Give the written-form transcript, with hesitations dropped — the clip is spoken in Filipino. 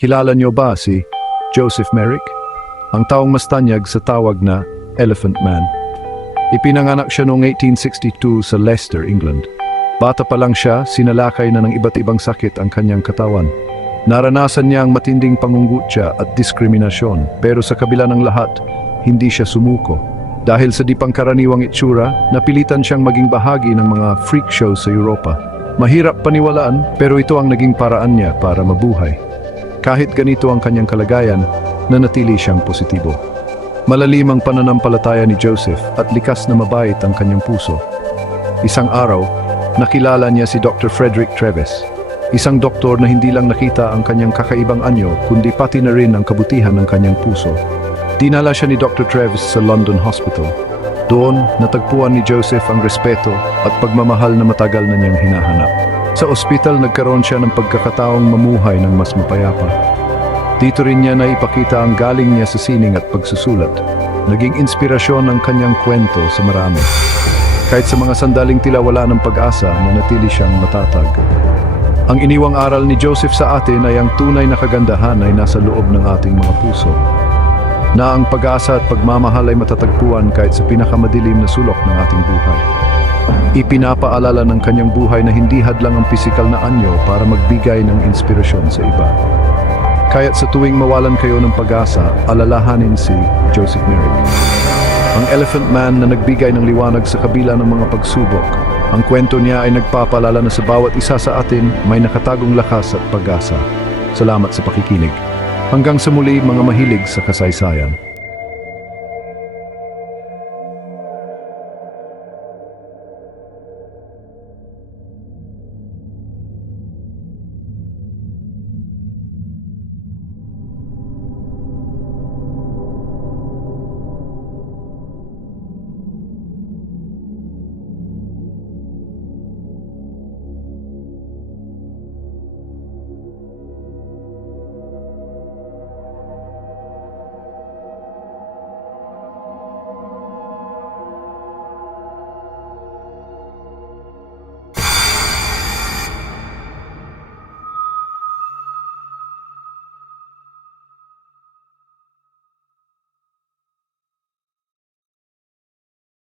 Kilala niyo ba si Joseph Merrick? Ang taong mastanyag sa tawag na Elephant Man. Ipinanganak siya noong 1862 sa Leicester, England. Bata pa lang siya, sinalakay na ng iba't ibang sakit ang kanyang katawan. Naranasan niya ang matinding pangungutya at diskriminasyon, pero sa kabila ng lahat, hindi siya sumuko. Dahil sa di pangkaraniwang itsura, napilitan siyang maging bahagi ng mga freak show sa Europa. Mahirap paniwalaan, pero ito ang naging paraan niya para mabuhay. Kahit ganito ang kanyang kalagayan, nanatili siyang positibo. Malalim ang pananampalataya ni Joseph at likas na mabait ang kanyang puso. Isang araw, nakilala niya si Dr. Frederick Treves, isang doktor na hindi lang nakita ang kanyang kakaibang anyo, kundi pati na rin ang kabutihan ng kanyang puso. Dinala siya ni Dr. Treves sa London Hospital. Doon, natagpuan ni Joseph ang respeto at pagmamahal na matagal na niyang hinahanap. Sa ospital, nagkaroon siya ng pagkakataong mamuhay ng mas mapayapa. Dito rin niya naipakita ang galing niya sa sining at pagsusulat. Naging inspirasyon ang kanyang kwento sa marami. Kahit sa mga sandaling tila wala ng pag-asa, nanatili siyang matatag. Ang iniwang aral ni Joseph sa atin ay ang tunay na kagandahan ay nasa loob ng ating mga puso. Na ang pag-asa at pagmamahal ay matatagpuan kahit sa pinakamadilim na sulok ng ating buhay. Ipinapaalala ng kanyang buhay na hindi hadlang ang pisikal na anyo para magbigay ng inspirasyon sa iba. Kaya't sa tuwing mawalan kayo ng pag-asa, alalahanin si Joseph Merrick. Ang Elephant Man na nagbigay ng liwanag sa kabila ng mga pagsubok. Ang kwento niya ay nagpapaalala na sa bawat isa sa atin may nakatagong lakas at pag-asa. Salamat sa pakikinig. Hanggang sa muli, mga mahilig sa kasaysayan.